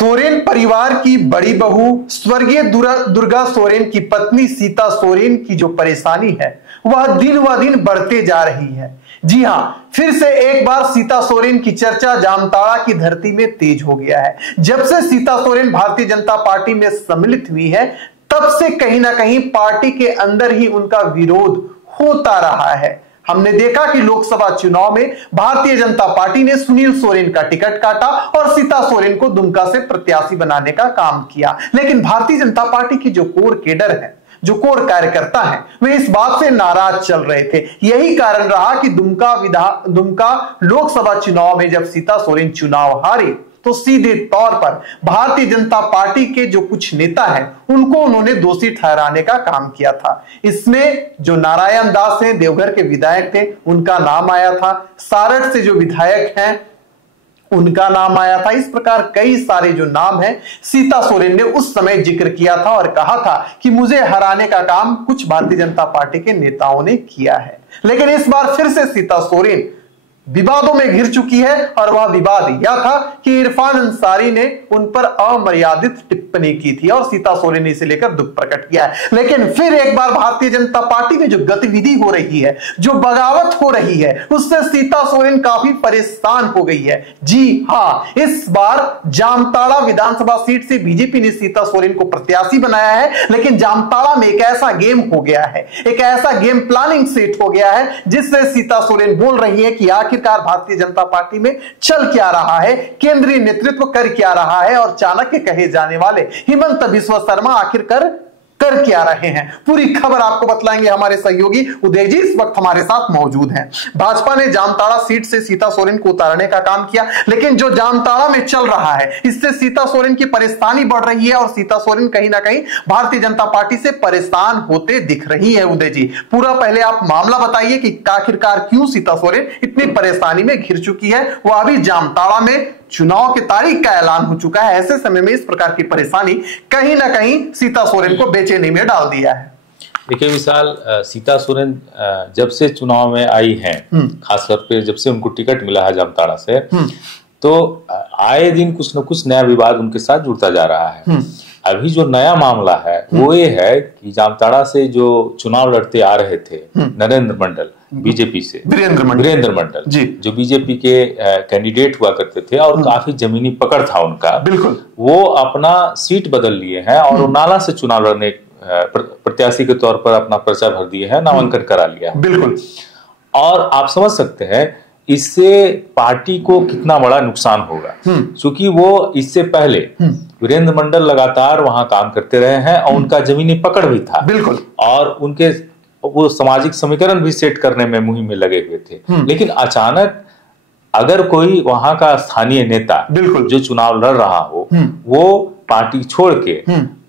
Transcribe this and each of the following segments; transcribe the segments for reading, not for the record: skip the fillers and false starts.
सोरेन परिवार की बड़ी बहू स्वर्गीय दुर्गा सोरेन की पत्नी सीता सोरेन की जो परेशानी है वह दिन व दिन बढ़ते जा रही है। जी हां, फिर से एक बार सीता सोरेन की चर्चा जामताड़ा की धरती में तेज हो गया है। जब से सीता सोरेन भारतीय जनता पार्टी में सम्मिलित हुई है तब से कहीं ना कहीं पार्टी के अंदर ही उनका विरोध होता रहा है। हमने देखा कि लोकसभा चुनाव में भारतीय जनता पार्टी ने सुनील सोरेन का टिकट काटा और सीता सोरेन को दुमका से प्रत्याशी बनाने का काम किया। लेकिन भारतीय जनता पार्टी की जो कोर केडर है, जो कोर कार्यकर्ता है, वे इस बात से नाराज चल रहे थे। यही कारण रहा कि दुमका लोकसभा चुनाव में जब सीता सोरेन चुनाव हारी तो सीधे तौर पर भारतीय जनता पार्टी के जो कुछ नेता हैं उनको उन्होंने दोषी ठहराने का काम किया था। इसमें जो नारायण दास हैं, देवघर के विधायक थे, उनका नाम आया था। सारठ से जो विधायक हैं उनका नाम आया था। इस प्रकार कई सारे जो नाम हैं सीता सोरेन ने उस समय जिक्र किया था और कहा था कि मुझे हराने का काम कुछ भारतीय जनता पार्टी के नेताओं ने किया है। लेकिन इस बार फिर से सीता सोरेन विवादों में घिर चुकी है और वह विवाद यह था कि इरफान अंसारी ने उन पर अमर्यादित टिप्पणी की थी और सीता सोरेन ने इसे लेकर दुख प्रकट किया है। लेकिन फिर एक बार भारतीय जनता पार्टी में जो गतिविधि हो रही है, जो बगावत हो रही है, उससे सीता सोरेन काफी परेशान हो गई है। जी हां, इस बार जामताड़ा विधानसभा सीट से बीजेपी ने सीता सोरेन को प्रत्याशी बनाया है। लेकिन जामताड़ा में एक ऐसा गेम हो गया है, एक ऐसा गेम प्लानिंग सेट हो गया है जिससे सीता सोरेन बोल रही है कि आखिरकार भारतीय जनता पार्टी में चल क्या रहा है, केंद्रीय नेतृत्व कर क्या रहा है और चाणक्य कहे जाने वाले हिमंत बिस्वा शर्मा आखिरकार कर क्या रहे हैं। पूरी खबर आपको बतलाएंगे हमारे सहयोगी उदय जी इस वक्त हमारे साथ मौजूद हैं। भाजपा ने जामताड़ा सीट से सीता सोरेन को उतारने का काम किया, लेकिन जो जामताड़ा में चल रहा है इससे सीता सोरेन की परेशानी बढ़ रही है और सीता सोरेन कहीं ना कहीं भारतीय जनता पार्टी से परेशान होते दिख रही है। उदय जी, पूरा पहले आप मामला बताइए कि आखिरकार क्यों सीता सोरेन इतनी परेशानी में घिर चुकी है। वो अभी जामताड़ा में चुनाव की तारीख का ऐलान हो चुका है, ऐसे समय में इस प्रकार की परेशानी कहीं ना कहीं सीता सोरेन को बेचैनी में डाल दिया है। देखिए विशाल, सीता सोरेन जब से चुनाव में आई हैं, खासतौर पे जब से उनको टिकट मिला है जामताड़ा से, तो आए दिन कुछ न कुछ नया विवाद उनके साथ जुड़ता जा रहा है। अभी जो नया मामला है वो ये है कि जामताड़ा से जो चुनाव लड़ते आ रहे थे नरेंद्र मंडल बीजेपी से, वीरेंद्र मंडल जी, जो बीजेपी के कैंडिडेट हुआ करते थे और काफी जमीनी पकड़ था उनका, बिल्कुल, वो अपना सीट बदल लिए हैं और नाला से चुनाव लड़ने प्रत्याशी के तौर पर अपना पर्चा भर दिए हैं, नामांकन करा लिया है, बिल्कुल। और आप समझ सकते हैं इससे पार्टी को कितना बड़ा नुकसान होगा, क्योंकि वो इससे पहले वीरेंद्र मंडल लगातार वहां काम करते रहे हैं और उनका जमीनी पकड़ भी था, बिल्कुल, और उनके वो सामाजिक समीकरण भी सेट करने में मुहिम में लगे हुए थे। लेकिन अचानक अगर कोई वहां का स्थानीय नेता, बिल्कुल, जो चुनाव लड़ रहा हो, वो पार्टी छोड़ के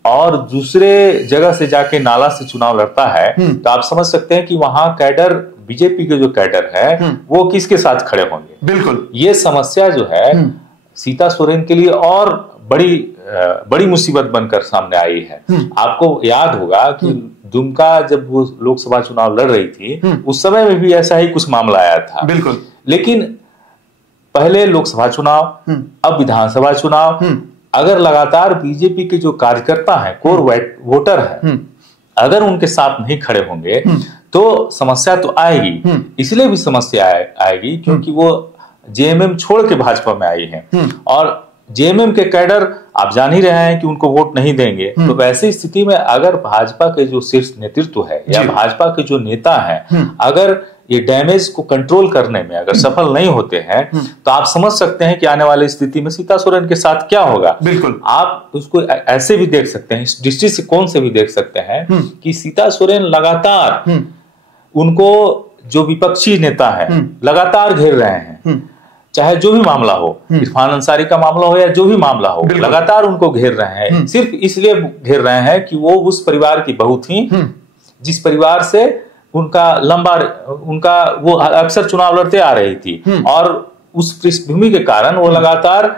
और दूसरे जगह से जाके नाला से चुनाव लड़ता है, तो आप समझ सकते हैं कि वहां कैडर, बीजेपी के जो कैडर है वो किसके साथ खड़े होंगे। बिल्कुल, ये समस्या जो है सीता सोरेन के लिए और बड़ी मुसीबत बनकर सामने आई है। आपको याद होगा कि दुमका जब वो लोकसभा चुनाव लड़ रही थी उस समय में भी ऐसा ही कुछ मामला आया था, बिल्कुल। लेकिन पहले लोकसभा चुनाव, अब विधानसभा चुनाव, अगर लगातार बीजेपी के जो कार्यकर्ता हैं, कोर वोटर हैं, अगर उनके साथ नहीं खड़े होंगे तो समस्या तो आएगी। इसलिए भी समस्या आएगी क्योंकि वो जेएमएम छोड़ के भाजपा में आई हैं और जेएमएम के कैडर आप जान ही रहे हैं कि उनको वोट नहीं देंगे। तो वैसी स्थिति में अगर भाजपा के जो शीर्ष नेतृत्व है या भाजपा के जो नेता हैं, अगर ये डैमेज को कंट्रोल करने में अगर सफल नहीं होते हैं तो आप समझ सकते हैं कि आने वाली स्थिति में सीता सोरेन के साथ क्या होगा। बिल्कुल, आप उसको ऐसे भी देख सकते हैं, इस दृष्टिकोण से भी देख सकते हैं कि सीता सोरेन लगातार उनको जो विपक्षी नेता है लगातार घेर रहे हैं, चाहे जो भी मामला हो, इरफान अंसारी का मामला हो या जो भी मामला हो, लगातार उनको घेर रहे हैं। सिर्फ इसलिए घेर रहे हैं कि वो उस परिवार की बहू थी जिस परिवार से उनका वो अक्सर चुनाव लड़ते आ रही थी और उस पृष्ठभूमि के कारण वो लगातार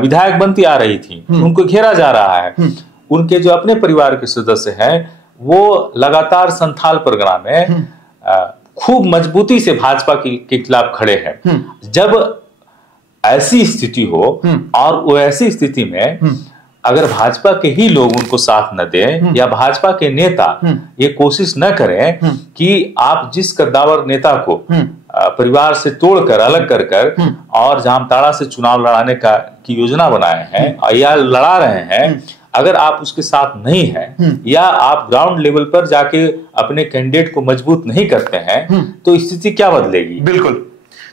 विधायक बनती आ रही थी। उनको घेरा जा रहा है। उनके जो अपने परिवार के सदस्य हैं वो लगातार संथाल परगना में खूब मजबूती से भाजपा के खिलाफ खड़े हैं। जब ऐसी स्थिति हो और वो ऐसी स्थिति में अगर भाजपा के ही लोग उनको साथ न दें या भाजपा के नेता ये कोशिश न करें कि आप जिस कद्दावर नेता को परिवार से तोड़कर अलग कर और जामताड़ा से चुनाव लड़ाने की योजना बनाए हैं या लड़ा रहे हैं, अगर आप उसके साथ नहीं हैं या आप ग्राउंड लेवल पर जाके अपने कैंडिडेट को मजबूत नहीं करते हैं तो स्थिति क्या बदलेगी? बिल्कुल।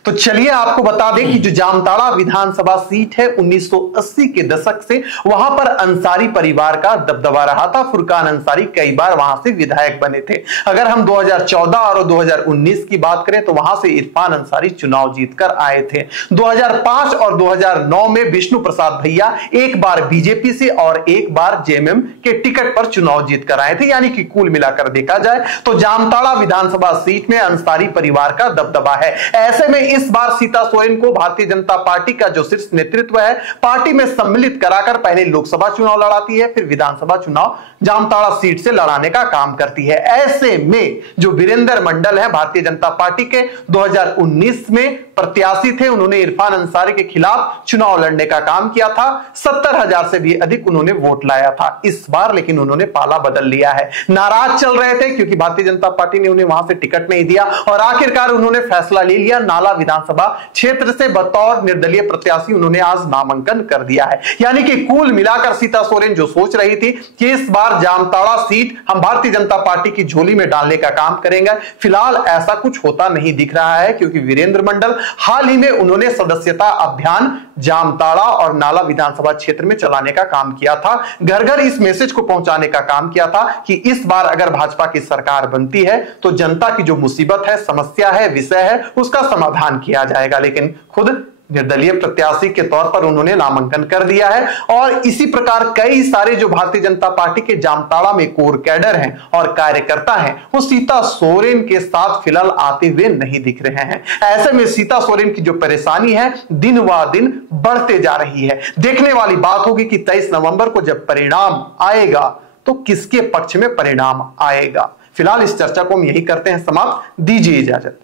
तो चलिए आपको बता दें कि जो जामताड़ा विधानसभा सीट है 1980 के दशक से वहां पर अंसारी परिवार का दबदबा रहा था। फुरकान अंसारी कई बार वहां से विधायक बने थे। अगर हम 2014 और 2019 की बात करें तो वहां से इरफान अंसारी चुनाव जीतकर आए थे। 2005 और 2009 में विष्णु प्रसाद भैया एक बार बीजेपी से और एक बार जेएमएम के टिकट पर चुनाव जीतकर आए थे। यानी कि कुल मिलाकर देखा जाए तो जामताड़ा विधानसभा सीट में अंसारी परिवार का दबदबा है। ऐसे में इस बार सीता सोरेन को भारतीय जनता पार्टी का जो शीर्ष नेतृत्व है पार्टी में सम्मिलित कराकर पहले लोकसभा चुनाव लड़ाती है, फिर विधानसभा चुनाव जामताड़ा सीट से लड़ाने का काम करती है। ऐसे में जो वीरेंद्र मंडल है भारतीय जनता पार्टी के 2019 में प्रत्याशी थे, उन्होंने इरफान अंसारी के खिलाफ चुनाव लड़ने का काम किया था। 70,000 से भी अधिक उन्होंने वोट लाया था। इस बार लेकिन उन्होंने पाला बदल लिया है। नाराज चल रहे थे क्योंकि भारतीय जनता पार्टी ने उन्हें वहां से टिकट नहीं दिया और आखिरकार उन्होंने फैसला ले लिया। नाला विधानसभा क्षेत्र से बतौर निर्दलीय प्रत्याशी उन्होंने आज नामांकन कर दिया है। यानी कि कुल मिलाकर सीता सोरेन जो सोच रही थी कि इस बार जामताड़ा सीट हम भारतीय जनता पार्टी की झोली में डालने का काम करेंगे, फिलहाल ऐसा कुछ होता नहीं दिख रहा है क्योंकि वीरेंद्र मंडल हाल ही में उन्होंने सदस्यता अभियान जामताड़ा और नाला विधानसभा क्षेत्र में चलाने का काम किया था। घर घर इस मैसेज को पहुंचाने का काम किया था कि इस बार अगर भाजपा की सरकार बनती है तो जनता की जो मुसीबत है, समस्या है, विषय है, उसका समाधान किया जाएगा। लेकिन खुद निर्दलीय प्रत्याशी के तौर पर उन्होंने नामांकन कर दिया है और इसी प्रकार कई सारे जो भारतीय जनता पार्टी के जामताड़ा में कोर कैडर हैं और कार्यकर्ता हैं वो सीता सोरेन के साथ फिलहाल आते हुए नहीं दिख रहे हैं। ऐसे में सीता सोरेन की जो परेशानी है दिन व दिन बढ़ते जा रही है। देखने वाली बात होगी कि 23 नवंबर को जब परिणाम आएगा तो किसके पक्ष में परिणाम आएगा। फिलहाल इस चर्चा को हम यही करते हैं समाप्त। दीजिए इजाजत।